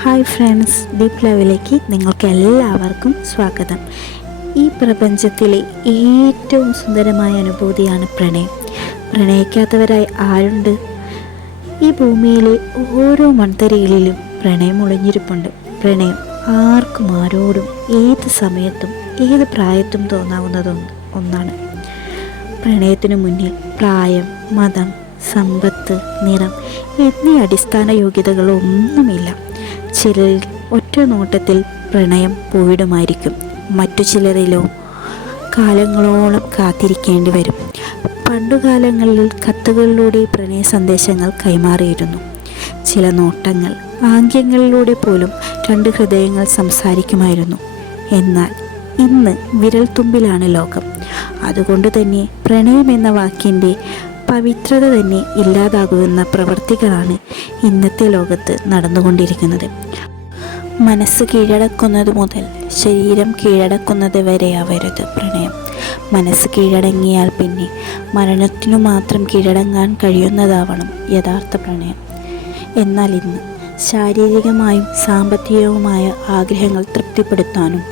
Hi friends, deep ലവിലേക്ക് നിങ്ങൾക്ക് എല്ലാവർക്കും സ്വാഗതം. ഈ പ്രപഞ്ചത്തിലെ ഏറ്റവും സുന്ദരമായ അനുഭൂതിയാണ് പ്രണയം. പ്രണയിക്കാത്തവരായി ആരുണ്ട്? ഈ ഭൂമിയിലെ ഓരോ മൺതരികളിലും പ്രണയം ഒളിഞ്ഞിരിപ്പുണ്ട്. പ്രണയം ആർക്കും ആരോടും ഏത് സമയത്തും ഏത് പ്രായത്തും ഒന്നാണ്. പ്രണയത്തിനു മുന്നിൽ പ്രായം, മതം, സമ്പത്ത്, നിറം എന്നീ അടിസ്ഥാന യോഗ്യതകളൊന്നുമില്ല. ചിലരിൽ ഒറ്റ നോട്ടത്തിൽ പ്രണയം പോയിടുമായിരിക്കും, മറ്റു ചിലരിലോ കാലങ്ങളോളം കാത്തിരിക്കേണ്ടി വരും. പണ്ടുകാലങ്ങളിൽ കത്തുകളിലൂടെ പ്രണയ സന്ദേശങ്ങൾ കൈമാറിയിരുന്നു. ചില നോട്ടങ്ങൾ, ആംഗ്യങ്ങളിലൂടെ പോലും രണ്ട് ഹൃദയങ്ങൾ സംസാരിക്കുമായിരുന്നു. എന്നാൽ ഇന്ന് വിരൽത്തുമ്പിലാണ് ലോകം. അതുകൊണ്ട് തന്നെ പ്രണയം എന്ന വാക്കിൻ്റെ പവിത്രത തന്നെ ഇല്ലാതാകുന്ന പ്രവൃത്തികളാണ് ഇന്നത്തെ ലോകത്ത് നടന്നുകൊണ്ടിരിക്കുന്നത്. മനസ്സ് കീഴടക്കുന്നത് മുതൽ ശരീരം കീഴടക്കുന്നത് വരെ ആവരുത് പ്രണയം. മനസ്സ് കീഴടങ്ങിയാൽ പിന്നെ മരണത്തിനു മാത്രം കീഴടങ്ങാൻ കഴിയുന്നതാവണം യഥാർത്ഥ പ്രണയം. എന്നാൽ ഇന്ന് ശാരീരികമായും സാമ്പത്തികവുമായ ആഗ്രഹങ്ങൾ തൃപ്തിപ്പെടുത്താനും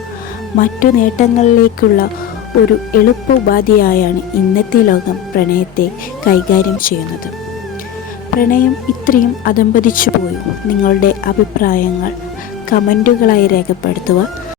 മറ്റു നേട്ടങ്ങളിലേക്കുള്ള ഒരു എളുപ്പ ഉപാധിയായാണ് ഇന്നത്തെ ലോകം പ്രണയത്തെ കൈകാര്യം ചെയ്യുന്നത്. പ്രണയം ഇത്രയും അധംപതിച്ചു പോയോ? നിങ്ങളുടെ അഭിപ്രായങ്ങൾ കമൻറ്റുകളായി രേഖപ്പെടുത്തുക.